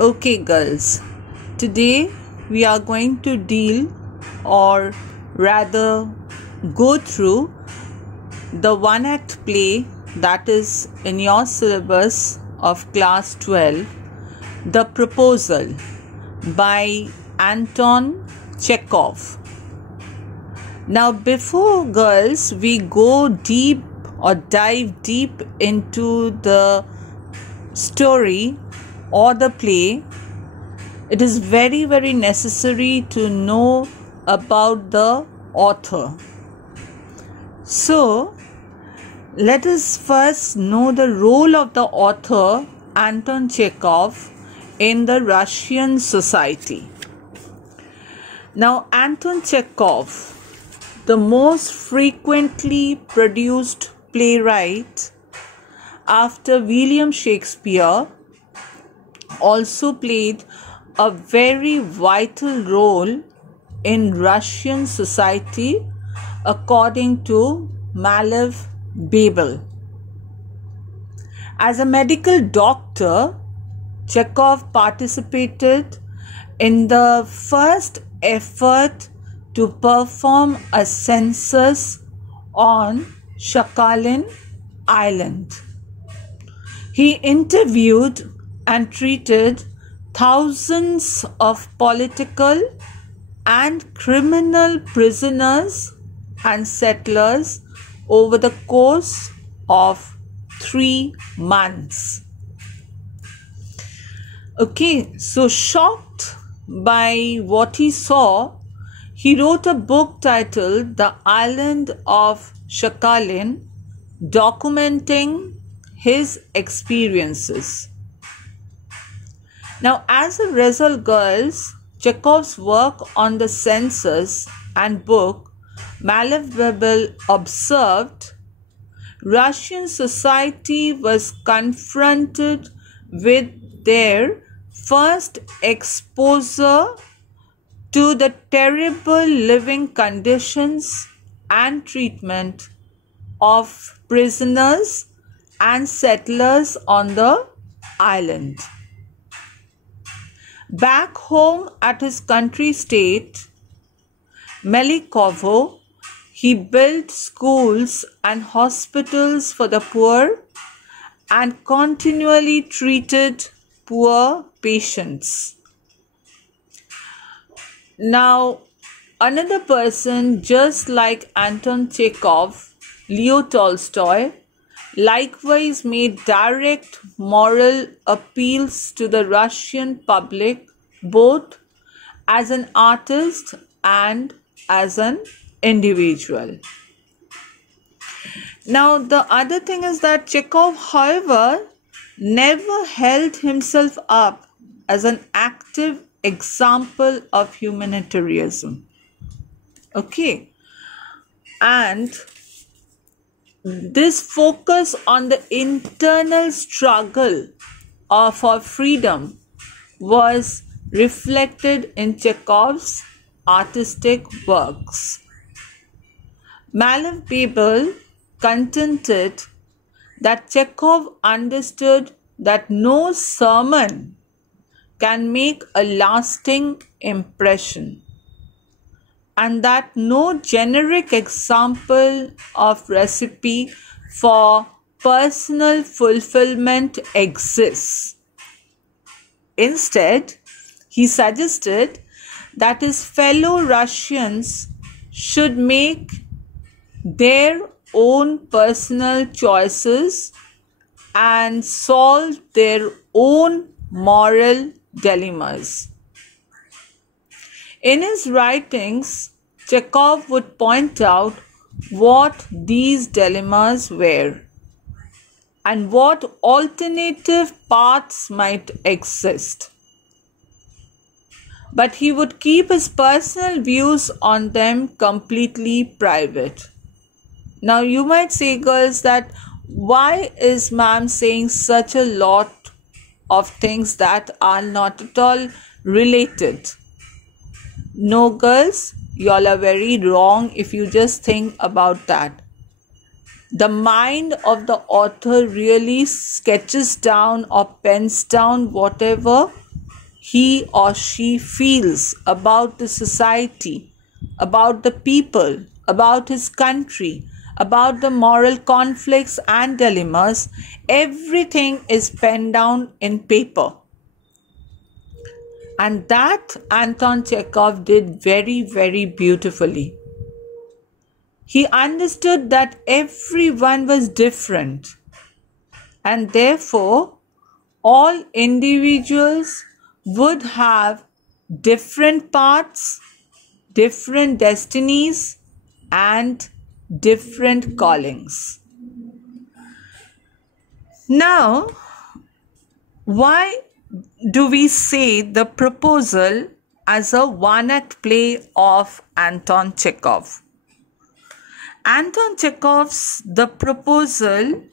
Okay, girls, today we are going to deal or rather go through the one act play that is in your syllabus of class 12, The Proposal by Anton Chekhov. Now, before girls, we go deep or dive deep into the story or the play, it is very, very necessary to know about the author. So, let us first know the role of the author Anton Chekhov in the Russian society. Now, Anton Chekhov, the most frequently produced playwright after William Shakespeare, also played a very vital role in Russian society according to Malev Babel. As a medical doctor, Chekhov participated in the first effort to perform a census on Sakhalin Island. He interviewed and treated thousands of political and criminal prisoners and settlers over the course of 3 months. Okay, so shocked by what he saw, he wrote a book titled The Island of Sakhalin, documenting his experiences. Now, as a result, girls, Chekhov's work on the census and book, Malev Babel observed, Russian society was confronted with their first exposure to the terrible living conditions and treatment of prisoners and settlers on the island. Back home at his country state, Melikovo, he built schools and hospitals for the poor and continually treated poor patients. Now, another person just like Anton Chekhov, Leo Tolstoy, likewise made direct moral appeals to the Russian public, both as an artist and as an individual. Now, the other thing is that Chekhov, however, never held himself up as an active example of humanitarianism. Okay, and this focus on the internal struggle for freedom was reflected in Chekhov's artistic works. Malev Babel contended that Chekhov understood that no sermon can make a lasting impression, and that no generic example of recipe for personal fulfillment exists. Instead, he suggested that his fellow Russians should make their own personal choices and solve their own moral dilemmas. In his writings, Chekhov would point out what these dilemmas were and what alternative paths might exist. But he would keep his personal views on them completely private. Now, you might say, girls, that why is ma'am saying such a lot of things that are not at all related? No, girls, y'all are very wrong if you just think about that. The mind of the author really sketches down or pens down whatever he or she feels about the society, about the people, about his country, about the moral conflicts and dilemmas, everything is penned down in paper. And that Anton Chekhov did very, very beautifully. He understood that everyone was different, and therefore all individuals would have different paths, different destinies, and different callings. Now, why do we say The Proposal as a one-act play of Anton Chekhov? Anton Chekhov's The Proposal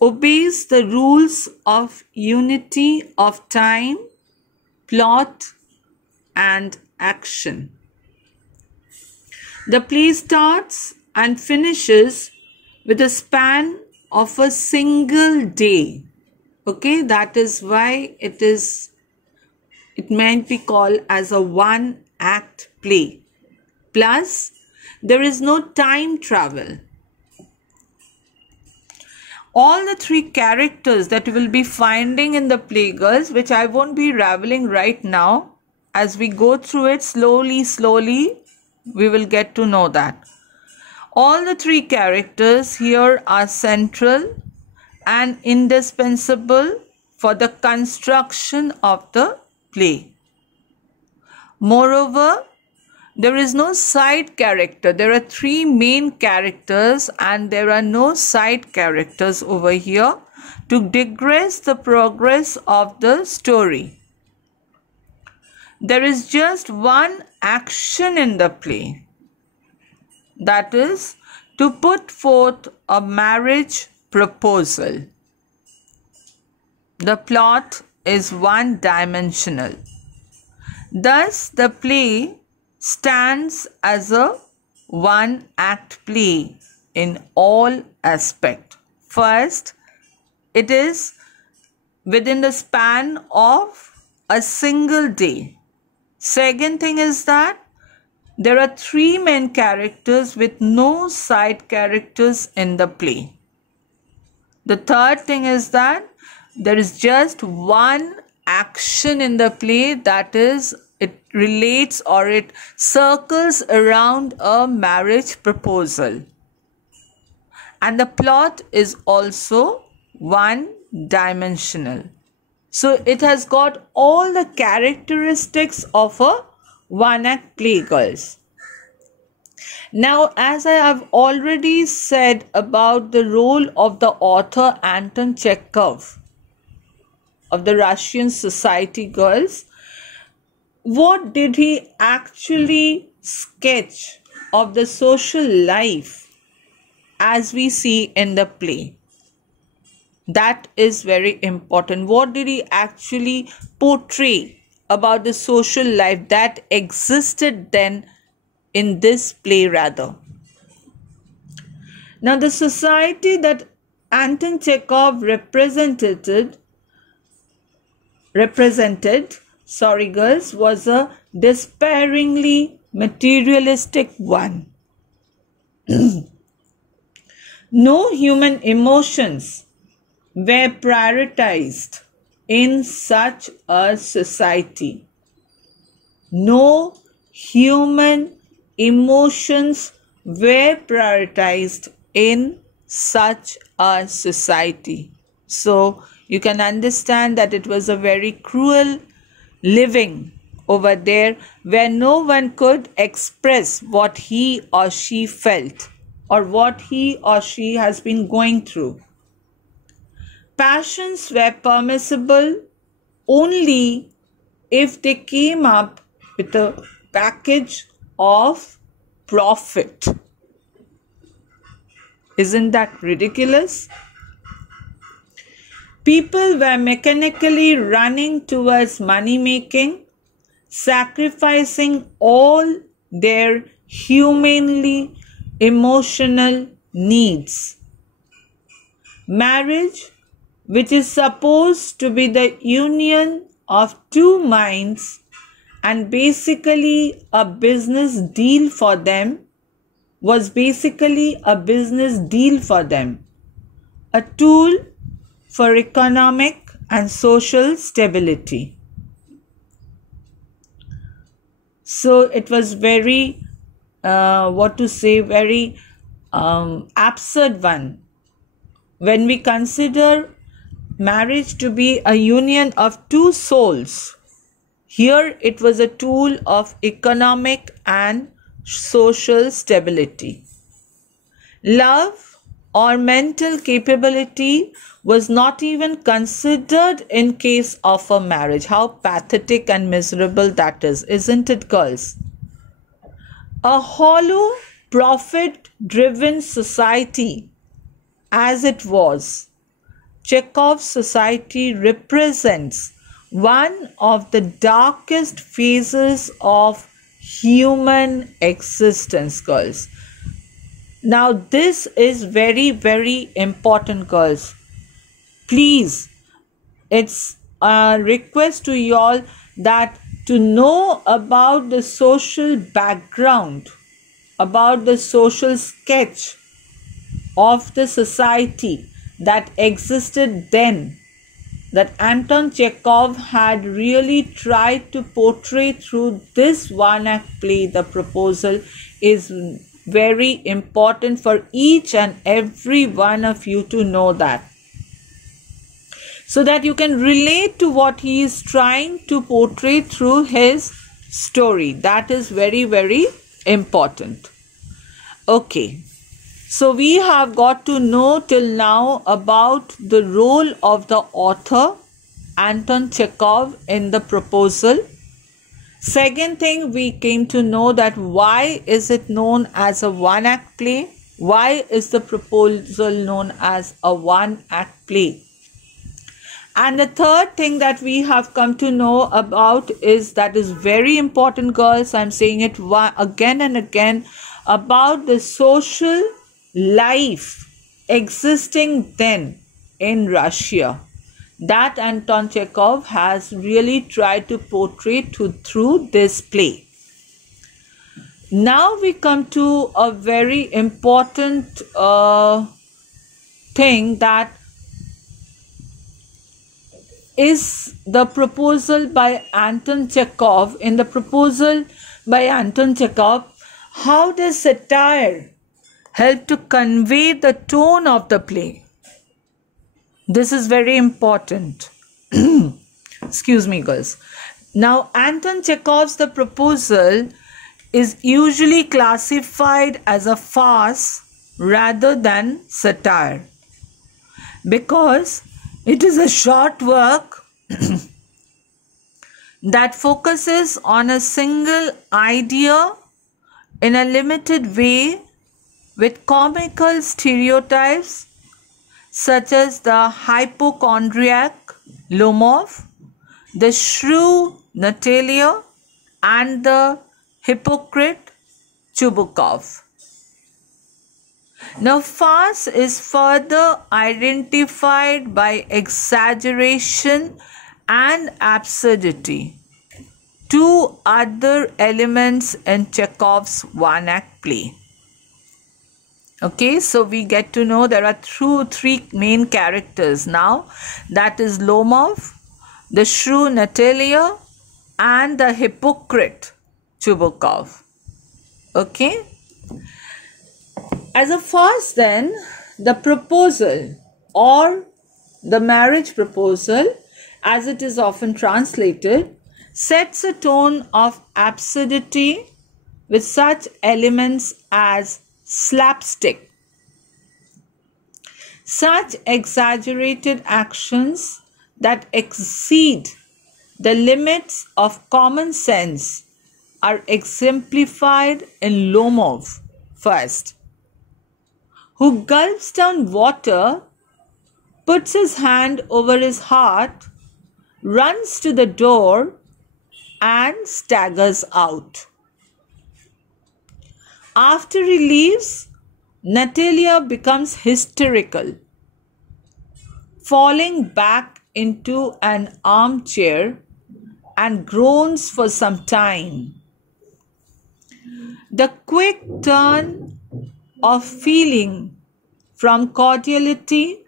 obeys the rules of unity of time, plot, and action. The play starts and finishes with a span of a single day. Okay, that is why it might be called as a one-act play. Plus, there is no time travel. All the three characters that you will be finding in the play, girls, which I won't be raveling right now, as we go through it slowly, we will get to know that. All the three characters here are central and indispensable for the construction of the play. Moreover, there is no side character. There are three main characters and there are no side characters over here to digress the progress of the story. There is just one action in the play, that is to put forth a marriage proposal. The plot is one-dimensional. Thus, the play stands as a one-act play in all aspects. First, it is within the span of a single day. Second thing is that there are three main characters with no side characters in the play. The third thing is that there is just one action in the play, that is, it relates or it circles around a marriage proposal. And the plot is also one-dimensional. So it has got all the characteristics of a one-act play, girls. Now, as I have already said about the role of the author Anton Chekhov of the Russian Society, girls, what did he actually sketch of the social life as we see in the play? That is very important. What did he actually portray about the social life that existed then in this play rather? Now, the society that Anton Chekhov represented, was a despairingly materialistic one. No human emotions were prioritized in such a society. No human emotions were prioritized in such a society. So you can understand that it was a very cruel living over there where no one could express what he or she felt or what he or she has been going through. Passions were permissible only if they came up with a package of profit. Isn't that ridiculous? People were mechanically running towards money making, sacrificing all their humanly emotional needs. Marriage, which is supposed to be the union of two minds and basically a business deal for them, a tool for economic and social stability. So it was very, very absurd one. When we consider marriage to be a union of two souls, here it was a tool of economic and social stability. Love or mental capability was not even considered in case of a marriage. How pathetic and miserable that is, isn't it, girls? A hollow, profit-driven society as it was, Chekhov's society represents one of the darkest phases of human existence, girls. Now, this is very, very important, girls. Please, it's a request to you all that to know about the social background, about the social sketch of the society that existed then, that Anton Chekhov had really tried to portray through this one-act play, The Proposal, is very important for each and every one of you to know that, so that you can relate to what he is trying to portray through his story. That is very, very important. Okay. So we have got to know till now about the role of the author Anton Chekhov in The Proposal. Second thing, we came to know that why is it known as a one-act play? Why is The Proposal known as a one-act play? And the third thing that we have come to know about is, that is very important, girls, I'm saying it again and again, about the social life existing then in Russia that Anton Chekhov has really tried to portray through this play. Now we come to a very important thing, that is The Proposal by Anton Chekhov. In The Proposal by Anton Chekhov, how does satire help to convey the tone of the play? This is very important. Excuse me, girls. Now, Anton Chekhov's The Proposal is usually classified as a farce rather than satire, because it is a short work that focuses on a single idea in a limited way, with comical stereotypes such as the hypochondriac Lomov, the shrew Natalia, and the hypocrite Chubukov. Now, farce is further identified by exaggeration and absurdity, two other elements in Chekhov's one-act play. Okay, so we get to know there are three main characters now. That is Lomov, the shrew Natalia, and the hypocrite Chubukov. Okay. As a farce then, The Proposal, or the marriage proposal as it is often translated, sets a tone of absurdity with such elements as slapstick, such exaggerated actions that exceed the limits of common sense are exemplified in Lomov first, who gulps down water, puts his hand over his heart, runs to the door, and staggers out. After he leaves, Natalia becomes hysterical, falling back into an armchair and groans for some time. The quick turn of feeling from cordiality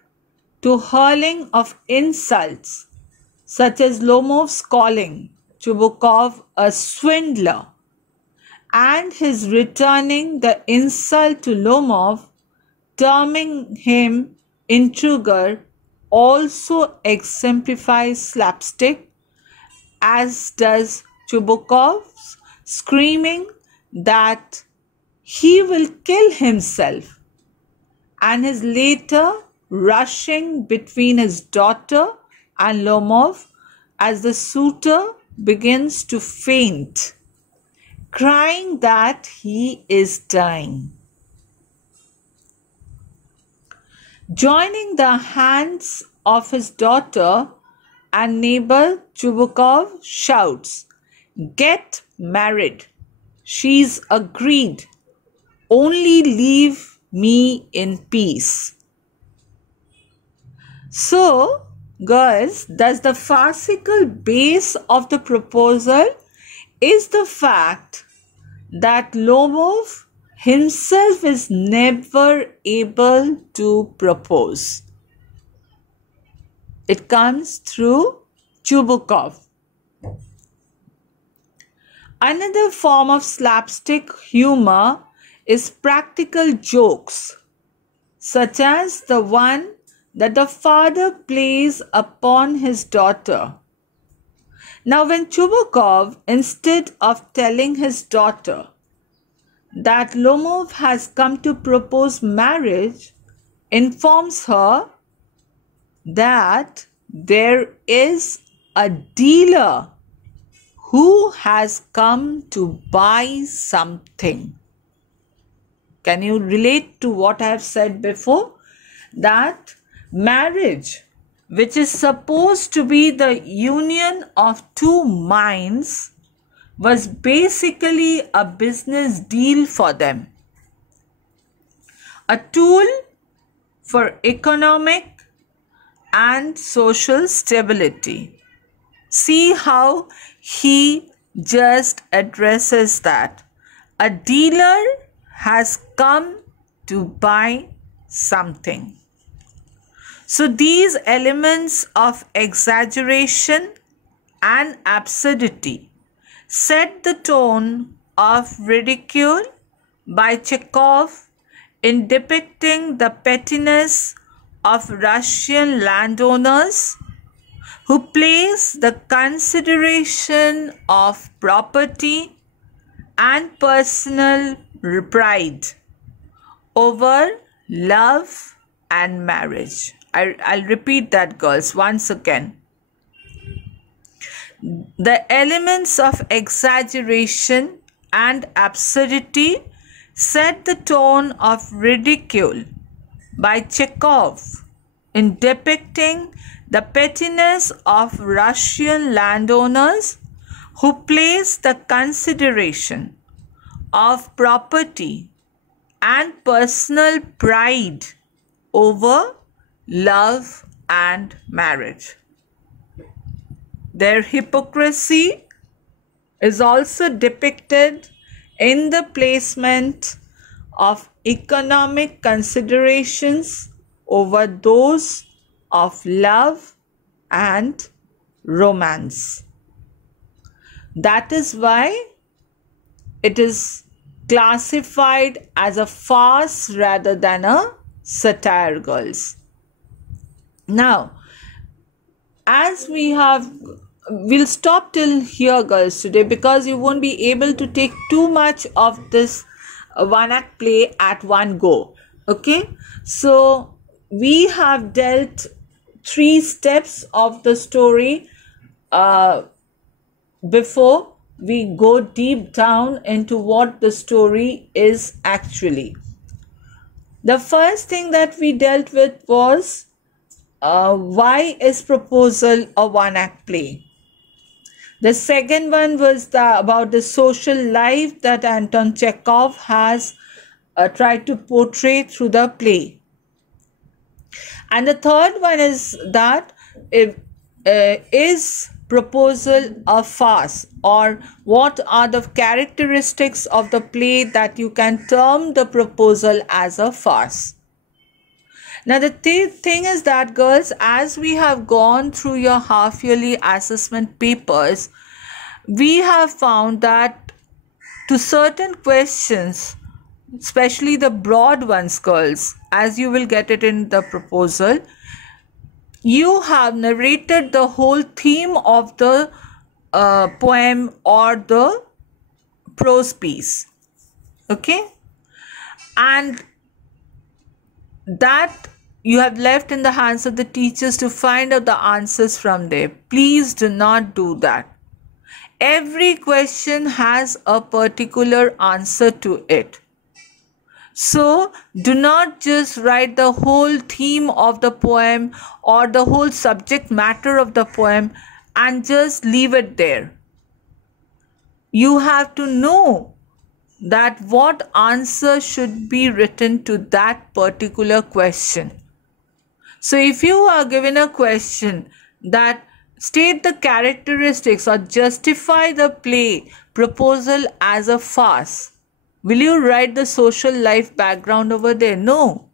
to hurling of insults, such as Lomov's calling Chubukov a swindler, and his returning the insult to Lomov, terming him intruder, also exemplifies slapstick, as does Chubukov's screaming that he will kill himself, and his later rushing between his daughter and Lomov as the suitor begins to faint, crying that he is dying. Joining the hands of his daughter and neighbor, Chubukov shouts, "Get married. She's agreed. Only leave me in peace." So, girls, thus the farcical base of the proposal is the fact that Lomov himself is never able to propose. It comes through Chubukov. Another form of slapstick humor is practical jokes, such as the one that the father plays upon his daughter. Now, when Chubukov, instead of telling his daughter that Lomov has come to propose marriage, informs her that there is a dealer who has come to buy something. Can you relate to what I have said before? That marriage, which is supposed to be the union of two minds, was basically a business deal for them, a tool for economic and social stability. See how he just addresses that. A dealer has come to buy something. So these elements of exaggeration and absurdity set the tone of ridicule by Chekhov in depicting the pettiness of Russian landowners who place the consideration of property and personal pride over love and marriage. I'll repeat that, girls, once again. The elements of exaggeration and absurdity set the tone of ridicule by Chekhov in depicting the pettiness of Russian landowners who place the consideration of property and personal pride over love and marriage. Their hypocrisy is also depicted in the placement of economic considerations over those of love and romance. That is why it is classified as a farce rather than a satire, girls. Now, as we'll stop till here, girls, today, because you won't be able to take too much of this one-act play at one go. Okay, so we have dealt 3 steps of the story before we go deep down into what the story is actually. The first thing that we dealt with was why is proposal a one-act play? The second one was about the social life that Anton Chekhov has tried to portray through the play. And the third one is that is proposal a farce, or what are the characteristics of the play that you can term the proposal as a farce. Now the thing is that, girls, as we have gone through your half yearly assessment papers, we have found that to certain questions, especially the broad ones, girls, as you will get it in the proposal, you have narrated the whole theme of the poem or the prose piece. Okay? And that you have left in the hands of the teachers to find out the answers from there. Please do not do that. Every question has a particular answer to it. So do not just write the whole theme of the poem or the whole subject matter of the poem and just leave it there. You have to know that what answer should be written to that particular question. So if you are given a question that state the characteristics or justify the play proposal as a farce, will you write the social life background over there? No.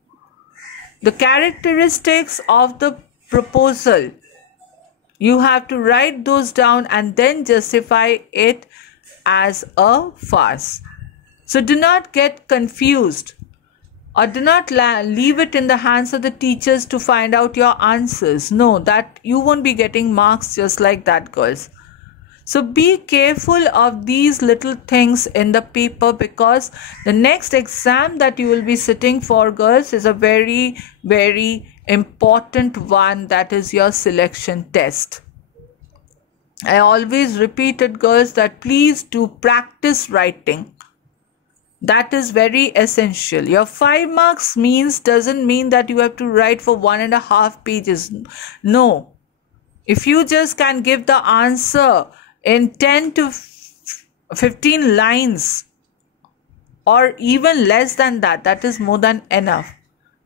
The characteristics of the proposal, you have to write those down and then justify it as a farce. So do not get confused, or do not leave it in the hands of the teachers to find out your answers. No, that you won't be getting marks just like that, girls. So be careful of these little things in the paper, because the next exam that you will be sitting for, girls, is a very, very important one. That is your selection test. I always repeat it, girls, that please do practice writing. That is very essential. Your 5 marks doesn't mean that you have to write for 1.5 pages. No. If you just can give the answer in 10 to 15 lines or even less than that, that is more than enough.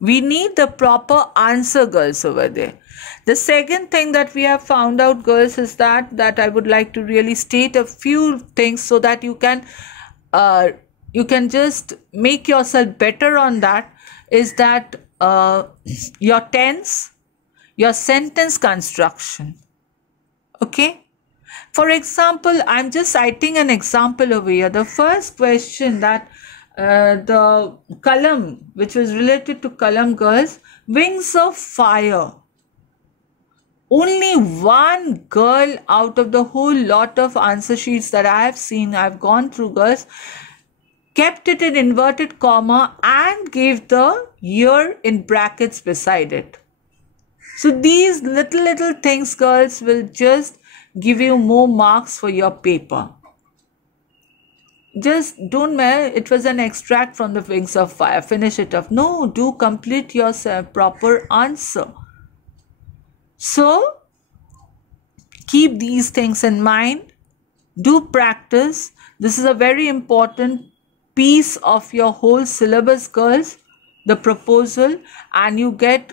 We need the proper answer, girls, over there. The second thing that we have found out, girls, is that I would like to really state a few things so that you can just make yourself better on that, is that your tense, your sentence construction. Okay? For example, I'm just citing an example over here. The first question that the column, which was related to column, girls, wings of fire. Only one girl out of the whole lot of answer sheets that I have seen, I've gone through, girls, kept it in inverted comma and gave the year in brackets beside it. So these little things, girls, will just give you more marks for your paper. Just don't matter, it was an extract from the Wings of Fire, finish it off. No, do complete your proper answer. So keep these things in mind. Do practice. This is a very important piece of your whole syllabus, girls, the proposal, and you get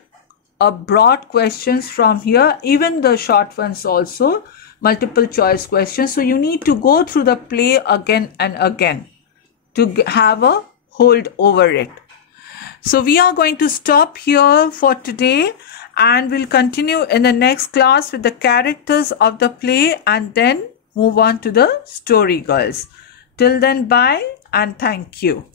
a broad questions from here, even the short ones also, multiple choice questions. So you need to go through the play again and again to have a hold over it. So we are going to stop here for today, and we'll continue in the next class with the characters of the play and then move on to the story, girls. Till then, bye and thank you.